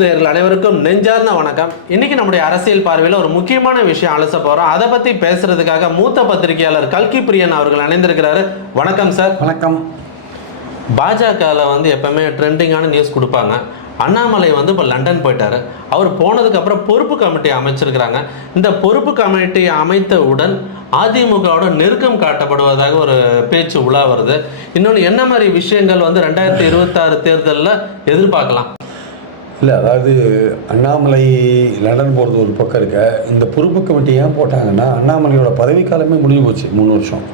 நேயர்கள் அனைவருக்கும் நெஞ்சார்ந்த வணக்கம். இன்னைக்கு நம்முடைய அரசியல் பார்வையில் ஒரு முக்கியமான விஷயம் அலச போறோம். அதை பத்தி பேசுறதுக்காக மூத்த பத்திரிகையாளர் கல்கி பிரியன் அவர்கள் இணைந்திருக்கிறாரு. வணக்கம் சார். வணக்கம். பாஜகவில் எப்பவுமே ட்ரெண்டிங்கான நியூஸ் கொடுப்பாங்க. அண்ணாமலை இப்போ லண்டன் போயிட்டாரு. அவர் போனதுக்கு அப்புறம் பொறுப்பு கமிட்டி அமைச்சிருக்கிறாங்க. இந்த பொறுப்பு கமிட்டி அமைத்தவுடன் அதிமுகவோட நெருக்கம் காட்டப்படுவதாக ஒரு பேச்சு உலா வருது. இன்னொன்று என்ன மாதிரி விஷயங்கள் 2026 தேர்தலில் எதிர்பார்க்கலாம்? இல்லை, அதாவது அண்ணாமலை லண்டன் போகிறது ஒரு பக்கம் இருக்க, இந்த பொறுப்பு கமிட்டி ஏன் போட்டாங்கன்னா அண்ணாமலையோட பதவிக்காலமே முடிஞ்சு போச்சு. 3 வருஷம்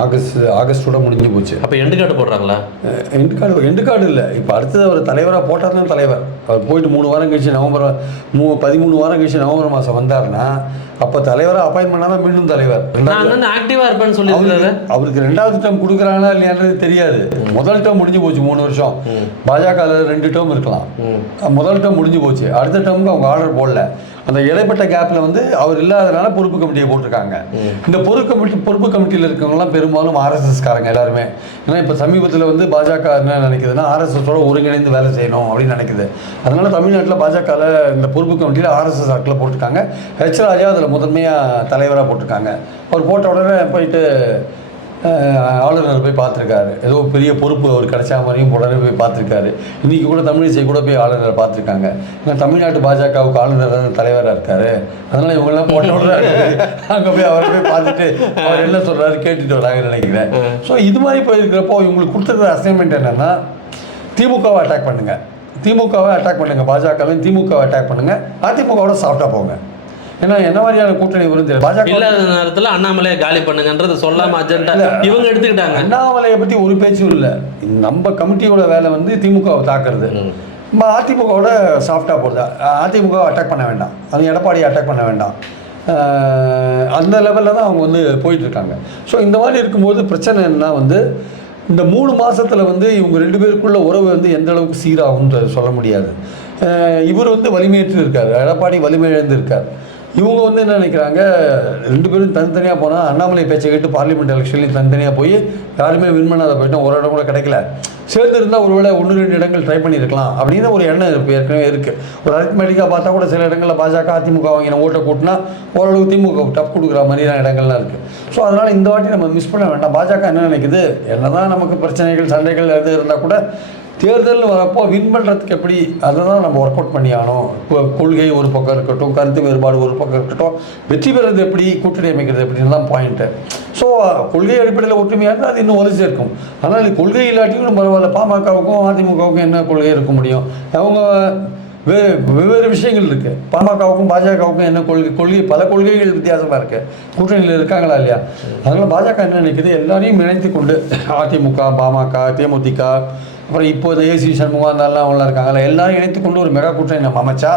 ஆகஸ்டோட முடிஞ்சு போச்சு. அப்போ எண்டு கார்டு போடுறாங்களா? எண்டு கார்டு இல்லை. இப்போ அடுத்தது அவர் தலைவராக போட்டால் தான் தலைவர். அவர் போயிட்டு 3 வாரம் கழிச்சு நவம்பர் 13 வாரம் கழிச்சு நவம்பர் மாதம் வந்தாருன்னா அப்போ தலைவராக அப்பாயின் பண்ணாதான் மீண்டும் தலைவர். ஆக்டிவாக இருப்பேன்னு சொல்லி அவருக்கு 2வது டேர்ம் கொடுக்குறாங்களா இல்லையான்றது தெரியாது. முதல் டேர்ம் முடிஞ்சு போச்சு. 3 வருஷம் பாஜக 2 டேர்ம் இருக்கலாம். முதல் டேர்ம் முடிஞ்சு போச்சு. அடுத்த டேர்முக்கு அவங்க ஆர்டர் போடல. அந்த இடைப்பட்ட கேப்பில் அவர் இல்லாதனால பொறுப்பு கமிட்டியை போட்டிருக்காங்க. இந்த பொறுப்பு கமிட்டியில் இருக்கவங்கலாம் பெரும்பாலும் ஆர்எஸ்எஸ் காரங்க எல்லாருமே. ஏன்னா இப்போ சமீபத்தில் பாஜக என்ன நினைக்குதுன்னா ஆர்எஸ்எஸோட ஒருங்கிணைந்து வேலை செய்யணும் அப்படின்னு நினைக்குது. அதனால தமிழ்நாட்டில் பாஜகவில் இந்த பொறுப்பு கமிட்டியில் ஆர்எஸ்எஸ் ஆட்களை போட்டிருக்காங்க. ஹெச் ராஜா அதில் முதன்மையாக தலைவராக போட்டிருக்காங்க. அவர் போட்ட உடனே போயிட்டு ஆளுநர் போய் பார்த்துருக்காரு. ஏதோ பெரிய பொறுப்பு அவர் கிடைச்சா மாதிரியும் உடனே போய் பார்த்துருக்காரு. இன்றைக்கி கூட தமிழிசை கூட போய் ஆளுநரை பார்த்துருக்காங்க. ஏன்னா தமிழ்நாட்டு பாஜகவுக்கு ஆளுநர் தலைவராக இருக்கார். அதனால் இவங்கெல்லாம் போட்ட உடனே அங்கே போய் அவரை போய் பார்த்துட்டு அவர் என்ன சொல்கிறாரு கேட்டுட்டு வராங்கன்னு நினைக்கிறேன். ஸோ இது மாதிரி போயிருக்கிறப்போ இவங்களுக்கு கொடுத்துருக்கிற அசைன்மெண்ட் என்னென்னா திமுகவை அட்டாக் பண்ணுங்கள், திமுகவை அட்டாக் பண்ணுங்கள், பாஜகவையும் திமுகவை அட்டாக் பண்ணுங்கள், அதிமுகவோட சாஃப்டாக போங்க. ஏன்னா என்ன மாதிரியான கூட்டணி விருந்து பாஜக இல்லாத நேரத்தில் அண்ணாமலையை காலி பண்ணுங்கன்றது சொல்லாம அஜெண்டா இவங்க எடுத்துக்கிட்டாங்க. அண்ணாமலையை பற்றி ஒரு பேச்சும் இல்லை. நம்ம கமிட்டியோட வேலை திமுகவை தாக்குறது. நம்ம அதிமுகவோட சாஃப்டாக போடுது. அதிமுகவை அட்டாக் பண்ண வேண்டாம், அது எடப்பாடியை அட்டாக் பண்ண வேண்டாம். அந்த லெவலில் தான் அவங்க போயிட்டுருக்காங்க. ஸோ இந்த மாதிரி இருக்கும்போது பிரச்சனை என்னன்னா இந்த 3 மாதத்தில் இவங்க 2 பேருக்குள்ள உறவு எந்த அளவுக்கு சீராகும்ன்றது சொல்ல முடியாது. இவர் வலிமையற்று இருக்கார், எடப்பாடி வலிமை இழந்திருக்கார். இவங்க என்ன நினைக்கிறாங்க, 2 பேரும் தனித்தனியாக போனால் அண்ணாமலை பேச்சை கேட்டு பார்லிமெண்ட் எலெக்ஷன்லையும் தனித்தனியாக போய் யாருமே வின் பண்ணாத போயிட்டோம், ஒரு இடம் கூட கிடைக்கல, சேர்ந்துருந்தால் ஒருவேளை 1-2 இடங்கள் ட்ரை பண்ணியிருக்கலாம் அப்படின்னு ஒரு எண்ணம் ஏற்கனவே இருக்குது. ஒரு அரித்மெட்டிக்காக பார்த்தா கூட சில இடங்களில் பாஜக அதிமுக வாங்கின ஓட்டை கூட்டினா ஓரளவு திமுக டஃப் கொடுக்குற மாதிரியான இடங்கள்லாம் இருக்குது. ஸோ அதனால் இந்த வாட்டி நம்ம மிஸ் பண்ண வேண்டாம். பாஜக என்ன நினைக்குது, என்ன தான் நமக்கு பிரச்சனைகள் சண்டைகள் எது இருந்தால் கூட தேர்தல்னு வரப்போ வின் பண்ணுறதுக்கு எப்படி அதை தான் நம்ம ஒர்க் அவுட் பண்ணி ஆகணும். கொள்கை ஒரு பக்கம் இருக்கட்டும், கருத்து வேறுபாடு ஒரு பக்கம் இருக்கட்டும், வெற்றி பெறது எப்படி, கூட்டணி அமைக்கிறது எப்படின்னு தான் பாயிண்ட்டு. ஸோ கொள்கை அடிப்படையில் ஒற்றுமையாக இருந்தால் அது இன்னும் வலிச்சு இருக்கும். ஆனால் கொள்கை இல்லாட்டியும் பரவாயில்ல. பாமகவுக்கும் அதிமுகவுக்கும் என்ன கொள்கை இருக்க முடியும்? அவங்க வெவ்வேறு விஷயங்கள் இருக்குது. பாமகவுக்கும் பாஜகவுக்கும் என்ன கொள்கை பல கொள்கைகள் வித்தியாசமாக இருக்குது. கூட்டணியில் இருக்காங்களா இல்லையா? அதனால் பாஜக என்ன நினைக்குது, எல்லாரையும் இணைத்து கொண்டு அதிமுக, பாமக, தேமுதிக, அப்புறம் இப்போது ஏசி சண்முகம் இருந்தாலும் அவங்களாம் இருக்காங்களா, எல்லாரும் இணைத்து கொண்டு ஒரு மெகா கூட்டணி நம்ம அமைச்சா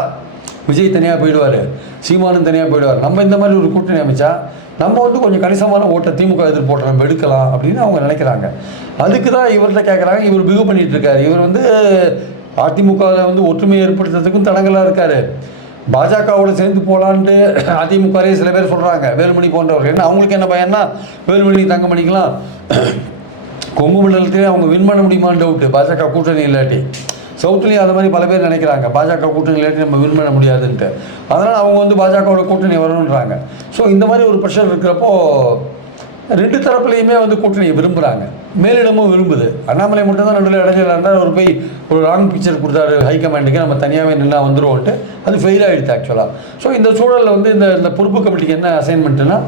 விஜய் தனியாக போயிடுவார், சீமானும் தனியாக போயிடுவார். நம்ம இந்த மாதிரி ஒரு கூட்டணி அமைச்சா நம்ம கொஞ்சம் கணிசமான ஓட்டை திமுக எதிர்ப்போட்டை நம்ம எடுக்கலாம் அப்படின்னு அவங்க நினைக்கிறாங்க. அதுக்கு தான் இவர்கிட்ட கேட்குறாங்க. இவர் பிகு பண்ணிகிட்டு இருக்காரு. இவர் அதிமுகவில் ஒற்றுமையை ஏற்படுத்துறதுக்கும் தடங்களாக இருக்கார். பாஜகவோட சேர்ந்து போகலான்ட்டு அதிமுகவே சில பேர் சொல்கிறாங்க, வேலுமணி போன்றவர்கள். ஏன்னா அவங்களுக்கு என்ன பயன்னா, வேலுமணி தங்கமணிக்கெலாம் கொங்கு மண்டலத்திலே அவங்க வின் பண்ண முடியுமான்னு டவுட்டு. பாஜக கூட்டணி இல்லாட்டி சவுத்துலேயும் அது மாதிரி பல பேர் நினைக்கிறாங்க, பாஜக கூட்டணி இல்லாட்டி நம்ம வின் பண்ண முடியாதுன்ட்டு. அதனால் அவங்க பாஜகவோட கூட்டணி வரணுன்றாங்க. ஸோ இந்த மாதிரி ஒரு ப்ரெஷர் இருக்கிறப்போ 2 தரப்புலையுமே கூட்டணியை விரும்புகிறாங்க, மேலிடமும் விரும்புது. அண்ணாமலை மட்டும் தான் நடுவில் இடைஞ்சலாக இருந்தால் அவர் போய் ஒரு ராங் பிக்சர் கொடுத்தாரு ஹைகமாண்டுக்கு, நம்ம தனியாகவே நின்னா வந்துடுவோன்ட்டு. அது ஃபெயில் ஆகிடுது ஆக்சுவலாக. ஸோ இந்த சூழலில் இந்த பொறுப்பு கமிட்டிக்கு என்ன அசைன்மெண்ட்டுன்னா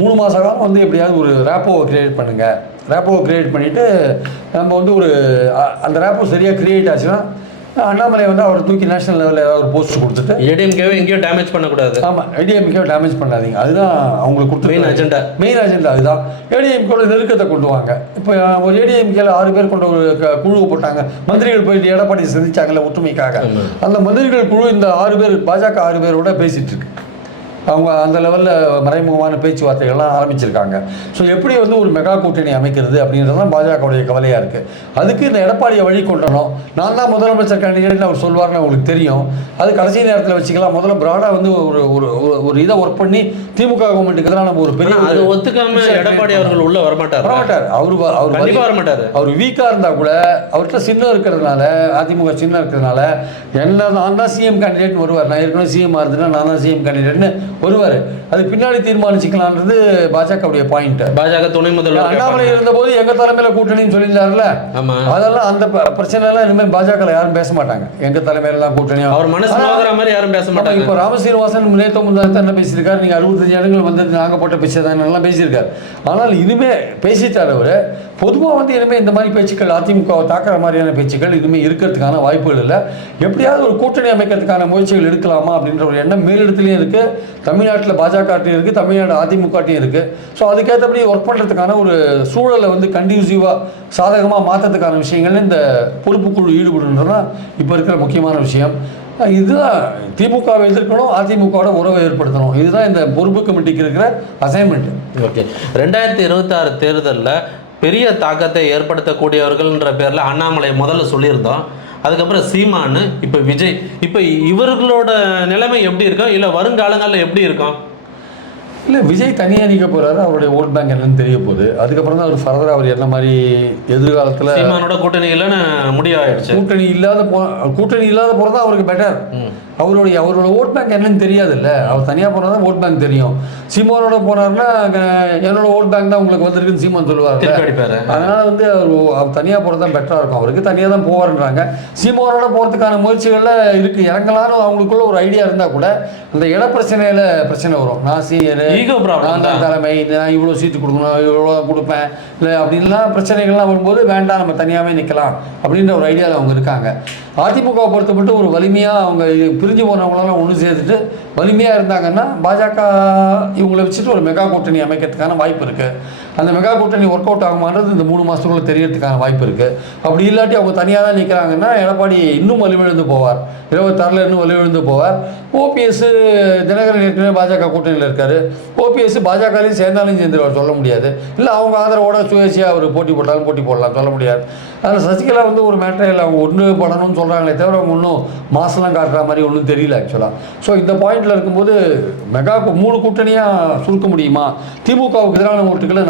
3 மாத காலம் எப்படியாவது ஒரு ரேப்போவை க்ரியேட் பண்ணுங்கள். ரேப்போவை க்ரியேட் பண்ணிவிட்டு நம்ம ஒரு அந்த ரேப்போ சரியாக க்ரியேட் ஆச்சுன்னா அண்ணாமலை அவரை தூக்கி நேஷனல் லெவலில் ஏதாவது ஒரு போஸ்ட் கொடுத்துட்டு ஏடிஎம்கேவை எங்கேயோ டேமேஜ் பண்ணக்கூடாது. ஆமாம், ஏடிஎம்கேவை டேமேஜ் பண்ணாதீங்க. அதுதான் அவங்களுக்கு கொடுத்த மெயின் அஜெண்டா. அதுதான் ஏடிஎம்கேவோட நெருக்கத்தை கொண்டு வாங்க. இப்போ ஒரு ஏடிஎம்கேல 6 பேர் கொண்ட ஒரு குழுவை போட்டாங்க. மந்திரிகள் போயிட்டு எடப்பாடி சந்திச்சாங்கல்ல ஒற்றுமைக்காக. அந்த மந்திரிகள் குழு இந்த 6 பேர் பாஜக 6 பேரோட பேசிகிட்டு இருக்கு. அவங்க அந்த லெவலில் மறைமுகமான பேச்சுவார்த்தைகள்லாம் ஆரம்பிச்சிருக்காங்க. ஸோ எப்படி வந்து ஒரு மெகா கூட்டணி அமைக்கிறது அப்படின்றது தான் பாஜகவுடைய கவலையாக இருக்குது. அதுக்கு இந்த எடப்பாடியை வழி கொண்டணும். நான் தான் முதலமைச்சர் கேண்டிடேட்னு அவர் சொல்வார்னு அவங்களுக்கு தெரியும். அது கடைசி நேரத்தில் வச்சுக்கலாம். முதல்ல பிராடாக வந்து ஒரு இதை ஒர்க் பண்ணி திமுக கவர்மெண்ட்டுக்கு தான் நம்ம ஒரு பெரிய அது ஒத்துக்காம எடப்பாடி அவர்கள் உள்ள வரமாட்டார். அவர் வீக்காக இருந்தால் கூட அவர்கிட்ட சின்னம் இருக்கிறதுனால, அதிமுக சின்னம் இருக்கிறதுனால நான் தான் சிஎம் கேண்டிடேட்னு வருவார். நான் ஏற்கனவே சிஎம் இருந்தேன்னா நான் தான் சிஎம் கேண்டிடேட்னு வருவார். அது பின்னாடி தீர்மானிச்சுக்கலான்றது பாஜகவுடைய பாயிண்ட். பாஜக துணை முதல்வர் அண்ணாமலை இருந்தபோது எங்க தலைமையில கூட்டணின்னு சொல்லியிருந்தாருல, அதெல்லாம் அந்த பிரச்சனை எல்லாம் இனிமேல் பாஜக யாரும் பேச மாட்டாங்க. எங்க தலைமையில தான் கூட்டணி, அவர் மனசு மாதிரி யாரும் பேச மாட்டாங்க. இப்போ ராமசீனிவாசன் நேற்று முந்தானத்தை என்ன பேசியிருக்காரு, நீங்க 65 இடங்கள் வந்தது நாங்க போட்ட பேச்சு தான் எல்லாம் பேசியிருக்காரு. ஆனால் இனிமே பேசிட்டார் அவர். பொதுவாக வந்து இனிமேல் இந்த மாதிரி பேச்சுக்கள், அதிமுகவை தாக்குற மாதிரியான பேச்சுக்கள் இனிமேல் இருக்கிறதுக்கான வாய்ப்புகள் இல்லை. எப்படியாவது ஒரு கூட்டணி அமைக்கிறதுக்கான முயற்சிகள் எடுக்கலாமா அப்படின்ற ஒரு எண்ணம் மேலிடத்துலையும் இருக்குது, தமிழ்நாட்டில் பாஜகட்டையும் இருக்குது, தமிழ்நாடு அதிமுகட்டையும் இருக்குது. ஸோ அதுக்கேற்றபடி ஒர்க் பண்ணுறதுக்கான ஒரு சூழலை வந்து கண்டினியூசிவாக சாதகமாக மாற்றத்துக்கான விஷயங்கள் இந்த பொறுப்புக்குழு ஈடுபடுன்றதுதான் இப்போ இருக்கிற முக்கியமான விஷயம். இதுதான் திமுகவை எதிர்க்கணும், அதிமுகவோட உறவை ஏற்படுத்தணும். இதுதான் இந்த பொறுப்பு கமிட்டிக்கு இருக்கிற அசைன்மெண்ட். ஓகே, 2026 தேர்தலில் பெரிய தாக்கத்தை ஏற்படுத்தக்கூடியவர்கள்ன்ற பேரில் அண்ணாமலை முதல்ல சொல்லியிருந்தோம். அதுக்கப்புறம் சீமானு, இப்போ விஜய். இப்போ இவர்களோட நிலைமை எப்படி இருக்கும், இல்லை வருங்காலங்களில் எப்படி இருக்கும்? இல்லை, விஜய் தனியாக நிற்க போகிறாரு. அவருடைய ஓட் பேங்க் என்னன்னு தெரிய போகுது. அதுக்கப்புறம் தான் அவர் ஃபர்தராக அவர் என்ன மாதிரி எதிர்காலத்தில் சீமானோட கூட்டணி இல்லைன்னு முடிவாயிடுச்சு. கூட்டணி இல்லாத போகிறது தான் அவருக்கு பெட்டர். அவரோட ஓட் பேங்க் என்னன்னு தெரியாது இல்லை. அவர் தனியாக போனால் தான் ஓட் பேங்க் தெரியும். சீமானோட போனார்னா என்னோட ஓட் பேங்க் தான் உங்களுக்கு வந்திருக்குன்னு சீமான் சொல்லுவார். அதனால் வந்து அவர் தனியாக போகிறது தான் பெட்டராக இருக்கும். அவருக்கு தனியாக தான் போவார்ன்றாங்க. சீமானோட போகிறதுக்கான முயற்சிகளில் இருக்குது. இறங்கலான்னு அவங்களுக்குள்ள ஒரு ஐடியா இருந்தால் கூட அந்த இட பிரச்சனையில் பிரச்சனை வரும். நான் சீனியர், நான் தான் தலைமை, நான் இவ்வளோ சீட்டு கொடுக்கணும், இவ்வளோ கொடுப்பேன் இல்லை அப்படின்லாம் பிரச்சனைகள்லாம் வரும்போது வேண்டாம், நம்ம தனியாகவே நிற்கலாம் அப்படின்ற ஒரு ஐடியாவில் அவங்க இருக்காங்க. அதிமுகவை பொறுத்தப்பட்டு ஒரு வலிமையாக அவங்க பிரிஞ்சு போனவங்களெல்லாம் ஒன்று சேர்த்துட்டு வலிமையாக இருந்தாங்கன்னா பாஜக இவங்களை வச்சுட்டு ஒரு மெகா கூட்டணி அமைக்கிறதுக்கான வாய்ப்பு இருக்குது. அந்த மெகா கூட்டணி ஒர்க் அவுட் ஆகுமான்றது இந்த 3 மாதத்துக்குள்ளே தெரியறதுக்கான வாய்ப்பு இருக்குது. அப்படி இல்லாட்டி அவங்க தனியாக தான் நிற்கிறாங்கன்னா எடப்பாடி இன்னும் வலுவிழந்து போவார். 26 இன்னும் வலுவிழந்து போவார். ஓபிஎஸ் தினகரன் ஏற்கனவே பாஜக கூட்டணியில் இருக்கார். ஓபிஎஸ் பாஜகலையும் சேர்ந்தாலும் சேர்ந்துருவார், சொல்ல முடியாது. இல்லை அவங்க ஆதரவோட சுயேட்சையாக அவர் போட்டி போட்டாலும் போட்டி போடலாம், சொல்ல முடியாது. அதில் சசிகலா வந்து ஒரு மேட்டரில் அவங்க ஒன்று படணும்னு சொல்கிறாங்களே தவிர அவங்க ஒன்றும் மாசெல்லாம் காட்டுற மாதிரி ஒன்றும் தெரியல ஆக்சுவலாக. ஸோ இந்த பாயிண்டில் இருக்கும்போது மெகா 3 கூட்டணியாக சுருக்க முடியுமா? திமுகவுக்கு எதிரான ஓட்டுகளை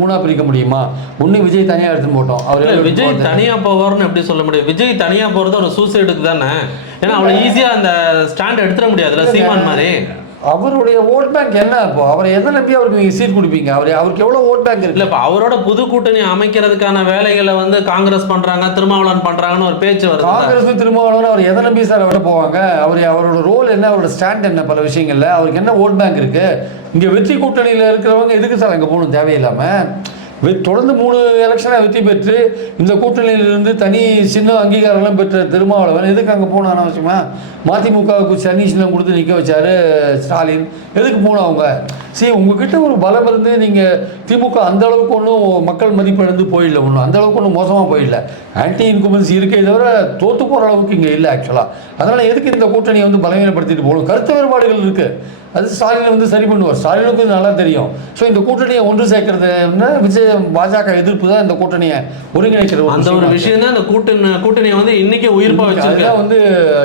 3 பிரிக்க முடியுமா? ஒன்று விஜய் தனியாக எடுத்துன்னு போட்டோம். அவர் விஜய் தனியாக போவார்னு எப்படி சொல்ல முடியும்? விஜய் தனியாக போகிறது ஒரு சூசைடுக்கு தானே. ஏன்னா அவ்வளோ ஈஸியாக அந்த ஸ்டாண்ட் எடுத்துட முடியாதுல்ல சீமான் மாதிரி. அவருடைய ஓட் பேங்க் என்ன? இப்போ அவரை எதை நம்பி அவருக்கு நீங்கள் சீட் கொடுப்பீங்க? அவருக்கு எவ்வளோ ஓட் பேங்க் இருக்கு? இல்லை, இப்போ அவரோட புது கூட்டணி அமைக்கிறதுக்கான வேலைகளை வந்து காங்கிரஸ் பண்ணுறாங்க, திருமாவளவன் பண்ணுறாங்கன்னு ஒரு பேச்சு வருது. காங்கிரஸ் திருமாவளவன் அவர் எதை நம்பி சார் அவரை போவாங்க? அவரோட ரோல் என்ன, அவரோட ஸ்டாண்ட் என்ன? பல விஷயங்கள்ல அவருக்கு என்ன ஓட் பேங்க் இருக்கு? இங்கே வெற்றி கூட்டணியில் இருக்கிறவங்க எதுக்கு சார் அங்கே போகணும் தேவையில்லாமல்? தொடர்ந்து 3 எலெக்ஷனாக வெற்றி பெற்று இந்த கூட்டணியிலிருந்து தனி சின்ன அங்கீகாரம்லாம் பெற்ற திருமாவளவன் எதுக்கு அங்கே போனான்னு அவசியமா? மதிமுகவுக்கு தனி சின்னம் கொடுத்து நிற்க வச்சாரு ஸ்டாலின். எதுக்கு போனோம் அவங்க? சரி, உங்ககிட்ட ஒரு பலம் இருந்து நீங்கள் திமுக அந்த அளவுக்கு ஒன்றும் மக்கள் மதிப்பிழந்து போயிடல, ஒன்றும் அந்த அளவுக்கு ஒன்றும் மோசமாக போயிடல. ஆன்டி இன்குமென்சி இருக்கே தவிர தோற்று போகிற அளவுக்கு இங்கே இல்லை ஆக்சுவலாக. அதனால் எதுக்கு இந்த கூட்டணியை வந்து பலவீனப்படுத்திட்டு போகணும்? கருத்து வேறுபாடுகள் இருக்குது, அது ஸ்டாலின் வந்து சரி பண்ணுவார். ஸ்டாலினுக்கு நல்லா தெரியும். ஸோ இந்த கூட்டணியை ஒன்று சேர்க்கறதுன்னா விஜய் பாஜக எதிர்ப்பு தான் இந்த கூட்டணியை ஒருங்கிணைக்கிறது. அந்த ஒரு விஷயம் தான் இந்த கூட்டணியை வந்து இன்னைக்கு உயிர்ப்பா வச்சிருக்கா வந்து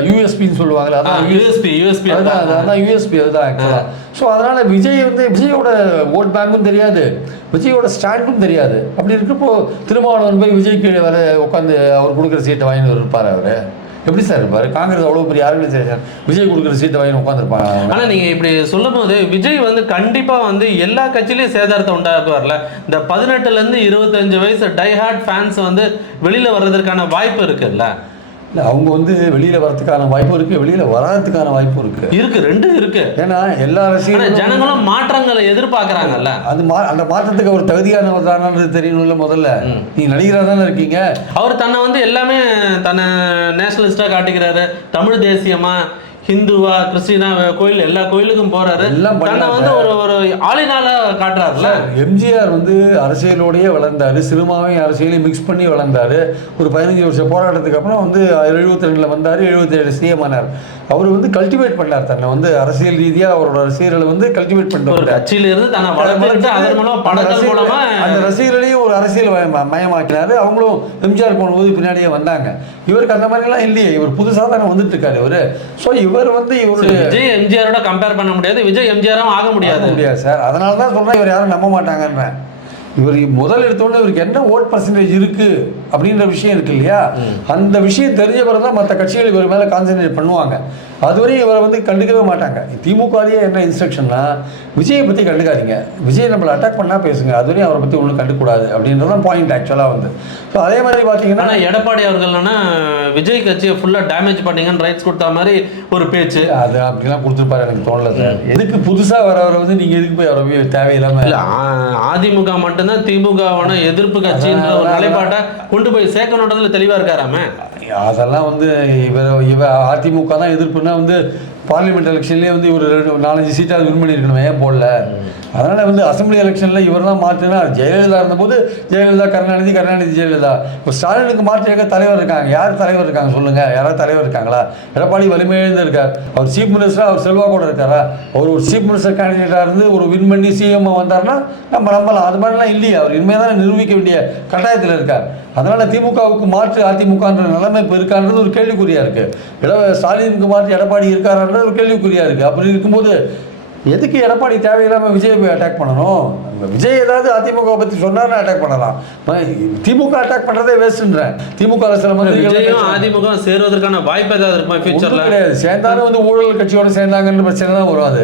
யூஎஸ்பின்னு சொல்லுவாங்கல்ல, அதான் யூஎஸ்பி அதுதான் யூஎஸ்பி அதுதான் ஆக்சுவலாக. ஸோ அதனால் விஜயோட ஓட் பேங்க்கும் தெரியாது, விஜயோட ஸ்டாண்டும் தெரியாது. அப்படி இருக்கப்போ திருமாவளவன் போய் விஜய் கீழே வர உட்காந்து அவர் கொடுக்குற சீட்டை வாங்கிட்டு இருப்பார். அவர் எப்படி சார் இருப்பார்? காங்கிரஸ் அவ்வளோ பெரிய ஆர்கனைசேஷன், விஜய் கொடுக்குற சீட்டை வாங்கி உட்காந்துருப்பாங்க. ஆனால் நீங்கள் இப்படி சொல்லும் போது விஜய் வந்து கண்டிப்பாக வந்து எல்லா கட்சியிலையும் சேதாரத்தை உண்டாக்குவார்ல. இந்த 18லேருந்து 25 வயசு டைஹார்ட் ஃபேன்ஸ் வந்து வெளியில் வர்றதுக்கான வாய்ப்பு இருக்குல்ல? இல்லை, அவங்க வந்து வெளியில் வரதுக்கான வாய்ப்பு இருக்குது, வெளியில் வராதுக்கான வாய்ப்பு இருக்குது. ரெண்டும் இருக்குது. ஏன்னா எல்லா ரசிகர்களும் ஜனங்களும் மாற்றங்களை எதிர்பார்க்குறாங்கல்ல. அந்த மாற்றத்துக்கு அவர் தகுதியானவர் தானது தெரியணும்ல. முதல்ல நீ நடிகராக தானே இருக்கீங்க. அவர் தன்னை வந்து எல்லாமே தன்னை நேஷனலிஸ்டாக காட்டிக்கிறாரு, தமிழ் தேசியமாக ஹிந்துவா கிறிஸ்டினா கோயில் எல்லா கோயிலுக்கும் போறாரு, எல்லாம் தன்னை வந்து ஒரு ஒரு ஆளினால காட்டுறாருல. எம்ஜிஆர் வந்து அரசியலோடயே வளர்ந்தாரு, சினிமாவையும் அரசியலையும் மிக்ஸ் பண்ணி வளர்ந்தாரு. ஒரு 15 வருஷம் போராட்டத்துக்கு அப்புறம் வந்து 72 வந்தார், 77 சிஎம் ஆனார். அவர் வந்து கல்டிவேட் பண்ணார் தன்னை வந்து அரசியல் ரீதியாக அவரோட ரசிகர்களை வந்து கல்டிவேட் ஒரு பண்ணார். கட்சியில இருந்து தன்னை வளர்த்துக்கிட்டு அதன் மூலமா படங்கள் மூலமா அந்த ரசிகர்களையும் ஒரு அரசியல் மயமாக்கினாரு. அவங்களும் எம்ஜிஆர் போகும்போது பின்னாடியே வந்தாங்க. இவருக்கு அந்த மாதிரிலாம் இல்லையே, இவர் புதுசாக தானே வந்துட்டு இருக்காரு இவர். ஸோ இவர் வந்து இவருடைய விஜய் எம்ஜிஆரோட கம்பேர் பண்ண முடியாது, விஜய் எம்ஜிஆரும் ஆக முடியாது சார். அதனால தான் சொல்றேன் இவர் யாரும் நம்ப மாட்டாங்கன்றேன். இவர் முதல் எடுத்தோடனே இவருக்கு என்ன ஓட் பர்சன்டேஜ் இருக்கு அப்படின்ற விஷயம் இருக்கு இல்லையா, அந்த விஷயம் தெரிஞ்ச பிறகு தான் மற்ற கட்சிகள் இவர் மேலே கான்சென்ட்ரேட் பண்ணுவாங்க. அதுவரையும் இவரை வந்து கண்டுக்கவே மாட்டாங்க. திமுகலேயே என்ன இன்ஸ்ட்ரக்ஷன்னா, விஜயை பற்றி கண்டுக்காதீங்க, விஜய் நம்மளை அட்டாக் பண்ணால் பேசுங்க, அதுவரையும் அவரை பற்றி ஒன்றும் கண்டுக்கூடாது அப்படின்றதான் பாயிண்ட் ஆக்சுவலாக வந்து. ஸோ அதே மாதிரி பார்த்தீங்கன்னா எடப்பாடி அவர்கள்னா விஜய் கட்சியை ஃபுல்லாக டேமேஜ் பண்ணீங்கன்னு ரைட்ஸ் கொடுத்த மாதிரி ஒரு பேச்சு அது அப்படிலாம் கொடுத்துருப்பாரு. எனக்கு தோணல சார். எதுக்கு புதுசாக வரவரை வந்து நீங்கள் எதுக்கு போய் அவரை தேவையில்லாமல் இல்லை, அதிமுக மட்டும்தான் திமுகவான எதிர்ப்பு கட்சின்ற ஒரு நிலைப்பாட்டை கொண்டு போய் சேர்க்கணுன்றதுல தெளிவாக இருக்காராமே. அதெல்லாம் வந்து இவ அதிமுக தான் எதிர்ப்புன்னா வந்து பார்லிமெண்ட் எலெக்ஷன்லேயே வந்து ஒரு 4-5 சீட்டாக வின் பண்ணியிருக்கணும், ஏன் போடல? அதனால் வந்து அசம்பிளி எலெக்ஷனில் இவர் தான் மாற்றினா, ஜெயலலிதா இருந்தபோது ஜெயலலிதா, கருணாநிதி, கருணாநிதி ஜெயலலிதா. இப்போ ஸ்டாலினுக்கு மாற்றியாக தலைவர் இருக்காங்க. யார் தலைவர் இருக்காங்க சொல்லுங்கள்? யாராவது தலைவர் இருக்காங்களா? எடப்பாடி வலிமையிலேருந்து இருக்கார். அவர் சீஃப் மினிஸ்டராக அவர் செல்வாக்கோட இருக்காரா? அவர் ஒரு சீஃப் மினிஸ்டர் கேண்டிடேட்டாக இருந்து ஒரு வின் பண்ணி சிஎம் வந்தார்னா நம்ம நம்பலாம். அது மாதிரிலாம் இல்லையா? அவர் இனிமேல் தான் நிரூபிக்க வேண்டிய கட்டாயத்தில் இருக்கார். அதனால் திமுகவுக்கு மாற்று அதிமுகன்ற நிலைமை இப்போ இருக்கான்றது ஒரு கேள்விக்குறியாக இருக்குது. ஸ்டாலினுக்கு மாற்று எடப்பாடி இருக்காருன்றது ஒரு கேள்விக்குறியாக இருக்குது. அப்படி இருக்கும்போது எதுக்கு எடப்பாடி தேவையில்லாமல் விஜய் போய் அட்டாக் பண்ணணும்? விஜய் ஏதாவது அதிமுக பற்றி சொன்னார்னா அட்டாக் பண்ணலாம். திமுக அட்டாக் பண்ணுறதே வேஸ்ட்ன்றேன். திமுக சில மாதிரி அதிமுக சேருவதற்கான வாய்ப்பு ஏதாவது இருக்குமா ஃபியூச்சரில்? கிடையாது. சேர்ந்தாலும் வந்து ஊழல் கட்சியோட சேர்ந்தாங்கன்ற பிரச்சனை தான் வரும். அது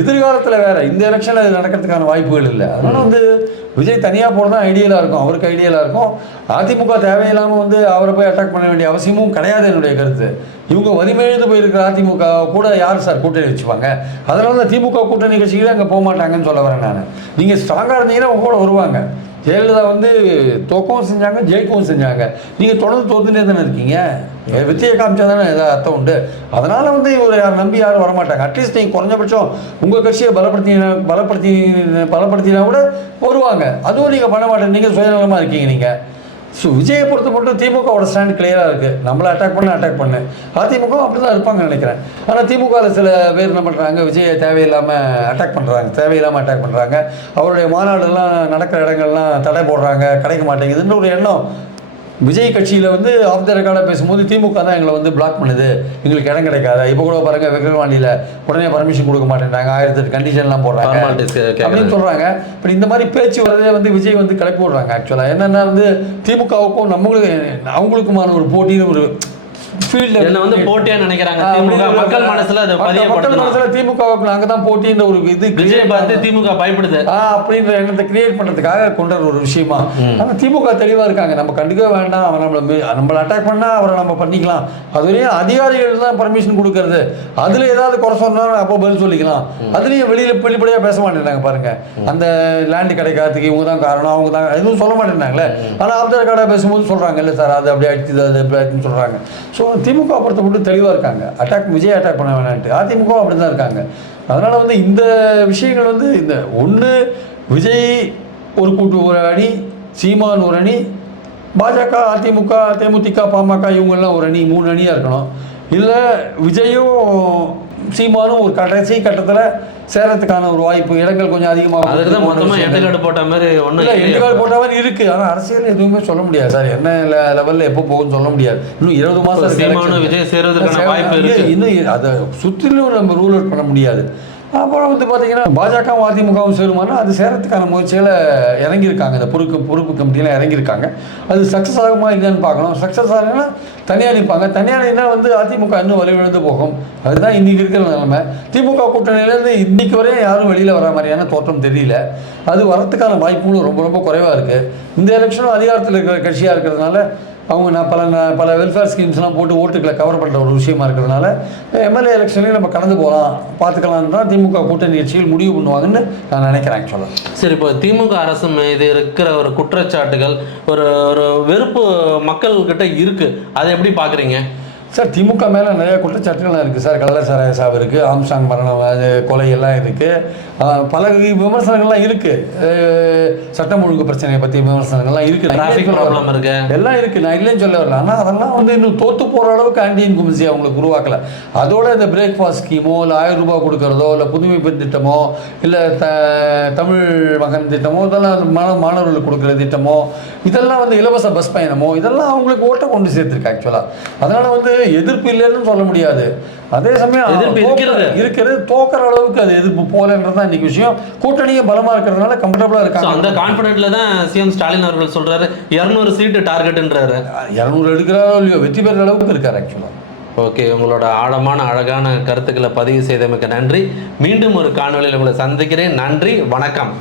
எதிர்காலத்தில் வேற இந்த எலெக்ஷனில் அது நடக்கிறதுக்கான வாய்ப்புகள் இல்லை. அதனால வந்து விஜய் தனியாக போகிறது தான் ஐடியலாக இருக்கும், அவருக்கு ஐடியலாக இருக்கும். அதிமுக தேவையில்லாமல் வந்து அவரை போய் அட்டாக் பண்ண வேண்டிய அவசியமும் கிடையாது என்னுடைய கருத்து. இவங்க வலிமையிழந்து போயிருக்கிற அதிமுக கூட யார் சார் கூட்டணி வச்சுப்பாங்க? அதனால தான் திமுக கூட்டணி கட்சிகளே அங்கே போக மாட்டாங்கன்னு சொல்ல வரேன் நான். நீங்கள் ஸ்ட்ராங்காக இருந்தீங்கன்னா உங்க கூட வருவாங்க. ஜெயலலிதா வந்து தோக்கவும் செஞ்சாங்க, ஜெயிக்கவும் செஞ்சாங்க. நீங்கள் தொடர்ந்து தோத்துனே தானே இருக்கீங்க. வித்தியை காமிச்சா தானே ஏதாவது அர்த்தம் உண்டு. அதனால் வந்து இவர் நம்பி யாரும் வரமாட்டாங்க. அட்லீஸ்ட் நீங்கள் குறைஞ்சபட்சம் உங்கள் கட்சியை பலப்படுத்தினா கூட வருவாங்க. அதுவும் நீங்கள் பண்ண மாட்டேன். நீங்கள் சுயநலமாக இருக்கீங்க. நீங்கள் ஸோ விஜயை பொறுத்த மட்டும் திமுகவோட ஸ்டாண்ட் கிளியராக இருக்குது. நம்மளை அட்டாக் பண்ண அதிமுக அப்படி தான் இருப்பாங்கன்னு நினைக்கிறேன். ஆனால் திமுகவில் சில பேர் என்ன பண்ணுறாங்க, விஜயை தேவையில்லாமல் அட்டாக் பண்ணுறாங்க. அவருடைய மாநாடுலாம் நடக்கிற இடங்கள்லாம் தடை போடுறாங்க, கிடைக்க மாட்டேங்குதுன்னு ஒரு எண்ணம். விஜய் கட்சியில் வந்து ஆஃப் த ரெக்கார்டாக பேசும்போது திமுக தான் எங்களை வந்து பிளாக் பண்ணுது, எங்களுக்கு இடம் கிடைக்காது. இப்போ கூட பாருங்கள், விக்கிரவாண்டியில் உடனே பர்மிஷன் கொடுக்க மாட்டேன்றாங்க, 1008 கண்டிஷன்லாம் போடுறாங்க அப்படின்னு சொல்கிறாங்க. இப்போ இந்த மாதிரி பேச்சு வரதே வந்து விஜய் வந்து கிளப்பி விடுறாங்க. ஆக்சுவலாக என்னென்னா வந்து திமுகவுக்கும் அவங்களுக்குமான ஒரு போட்டின்னு ஒரு என்ன வந்து போட்டியா நினைக்கிறாங்க. மக்கள் மனசுல திமுகவுக்கு நாங்க தான் போட்டின்ற ஒரு இது விஜய் பார்த்து திமுக பயப்படுது அப்படின்ற எண்ணத்தை கிரியேட் பண்றதுக்காக கொண்ட ஒரு விஷயமா. ஆனா திமுக தெளிவா இருக்காங்க, நம்ம கண்டுக்கவே வேண்டாம், அவர் நம்மளை அட்டாக் பண்ணா அவரை நம்ம பண்ணிக்கலாம். அதுலயும் அதிகாரிகள் தான் பர்மிஷன் கொடுக்கறது. அதுல ஏதாவது குறை சொன்னா அப்போ பதில் சொல்லிக்கலாம். அதுலயும் வெளிப்படையா பேச மாட்டேங்கிறாங்க பாருங்க. அந்த லேண்ட் கிடைக்காததுக்கு இவங்க தான் காரணம், அவங்க தான் எதுவும் சொல்ல மாட்டேங்கிறாங்களே. ஆனா ஆஃப் த ரெக்கார்டா பேசும்போது சொல்றாங்க, இல்லை சார் அது அப்படி அடிச்சுது, அது அப்படின்னு சொல்றாங்க. ஸோ திமுக பொறுத்த மட்டும் தெளிவாக இருக்காங்க, விஜய் அட்டாக் பண்ண வேணான்ட்டு. அதிமுக அப்படி தான் இருக்காங்க. அதனால் வந்து இந்த விஷயங்கள் வந்து இந்த ஒன்று விஜய் ஒரு அணி, சீமான் ஒரு அணி, பாஜக, அதிமுக, தேமுதிக, பாமக இவங்கெல்லாம் ஒரு அணி, 3 அணியாக இருக்கணும். இல்லை விஜயும் சீமானும் ஒரு கடைசி கட்டத்தில் சேரத்துக்கான ஒரு வாய்ப்பு, இடங்கள் கொஞ்சம் அதிகமாக போட்ட மாதிரி போட்ட மாதிரி இருக்கு. ஆனால் அரசியல் எதுவுமே சொல்ல முடியாது சார், என்ன லெவலில் எப்போ போகும்னு சொல்ல முடியாது. இன்னும் 20 மாதம் விஜய் சேர்வதற்கான வாய்ப்பு இன்னும் அதை சுற்றிலும் நம்ம ரூல் அவுட் பண்ண முடியாது. அப்புறம் வந்து பார்த்தீங்கன்னா பாஜகவும் அதிமுகவும் சேருமானா அது சேரத்துக்கான முயற்சியில் இறங்கியிருக்காங்க. இந்த பொறுப்பு கமிட்டியில் இறங்கியிருக்காங்க. அது சக்ஸஸ் ஆகுமா இல்லைன்னு பார்க்கணும். சக்ஸஸ் ஆகுனா தனியாக நிற்பாங்க. தனியாக நின்னா வந்து அதிமுக இன்னும் வலிவிழந்து போகும். அதுதான் இன்றைக்கி இருக்கிற நிலைமை. திமுக கூட்டணியிலேருந்து இன்றைக்கி வரையும் யாரும் வெளியில் வர மாதிரியான தோற்றம் தெரியல. அது வரத்துக்கான வாய்ப்புகளும் ரொம்ப ரொம்ப குறைவாக இருக்குது. இந்த எலெக்ஷனும் அதிகாரத்தில் இருக்கிற கட்சியாக இருக்கிறதுனால அவங்க பல வெல்ஃபேர் ஸ்கீம்ஸ்லாம் போட்டு ஓட்டுகளை கவர் பண்ணுற ஒரு விஷயமா இருக்கிறதுனால எம்எல்ஏ எலெக்ஷன்லேயும் நம்ம கடந்து போகலாம், பார்த்துக்கலான்னு தான் திமுக கூட்டணி கட்சிகள் முடிவு பண்ணுவாங்கன்னு நான் நினைக்கிறேன் ஆக்சுவலாக. சரி, இப்போ திமுக அரசு மீது இருக்கிற ஒரு குற்றச்சாட்டுகள், ஒரு வெறுப்பு மக்கள்கிட்ட இருக்குது, அதை எப்படி பார்க்குறீங்க? சார் திமுக மேலே நிறைய குற்றச்சாட்டுகள்லாம் இருக்குது சார். கள்ளச்சாராய சாவு இருக்குது, ஆம்ஸ்டாங் மரணம் கொலை எல்லாம் இருக்குது, பல விமர்சனங்கள்லாம் இருக்குது, சட்டம் ஒழுங்கு பிரச்சனையை பற்றி விமர்சனங்கள்லாம் இருக்குது, எல்லாம் இருக்குது. நான் இல்லைன்னு சொல்ல வரல. ஆனால் அதெல்லாம் வந்து இன்னும் தோற்று போகிற அளவுக்கு ஆன்டி இன்குமென்சி அவங்களுக்கு உருவாக்கலை. அதோட இந்த பிரேக்ஃபாஸ்ட் ஸ்கீமோ இல்லை 1000 ரூபாய் கொடுக்குறதோ இல்லை புதுமை பெண் திட்டமோ இல்லை தமிழ் மகன் திட்டமோ இதெல்லாம் மாணவர்களுக்கு கொடுக்குற திட்டமோ இதெல்லாம் வந்து இலவச பஸ் பயணமோ இதெல்லாம் அவங்களுக்கு ஓட்ட கொண்டு சேர்த்துருக்கு ஆக்சுவலாக. அதனால் வந்து எதிர்ப்பு இல்லைன்னு சொல்ல முடியாது. அதே சமயம் இருக்கிறது தோக்கிற அளவுக்கு அது எதிர்ப்பு போலன்றது தான் இன்னைக்கு விஷயம். கூட்டணியும் பலமா இருக்கிறதுனால கம்ஃபர்டபுளா இருக்காங்க. அந்த கான்ஃபிடென்ட்ல தான் சிஎம் ஸ்டாலின் அவர்கள் சொல்றாரு 200 சீட்டு டார்கெட்ன்றாரு. 200 எடுக்கிறாரோ இல்லையோ வெற்றி பெற அளவுக்கு இருக்காரு ஆக்சுவலா. ஓகே, உங்களோட ஆழமான அழகான கருத்துக்களை பதிவு செய்தமைக்கு நன்றி. மீண்டும் ஒரு காணொலியில் உங்களை சந்திக்கிறேன். நன்றி, வணக்கம்.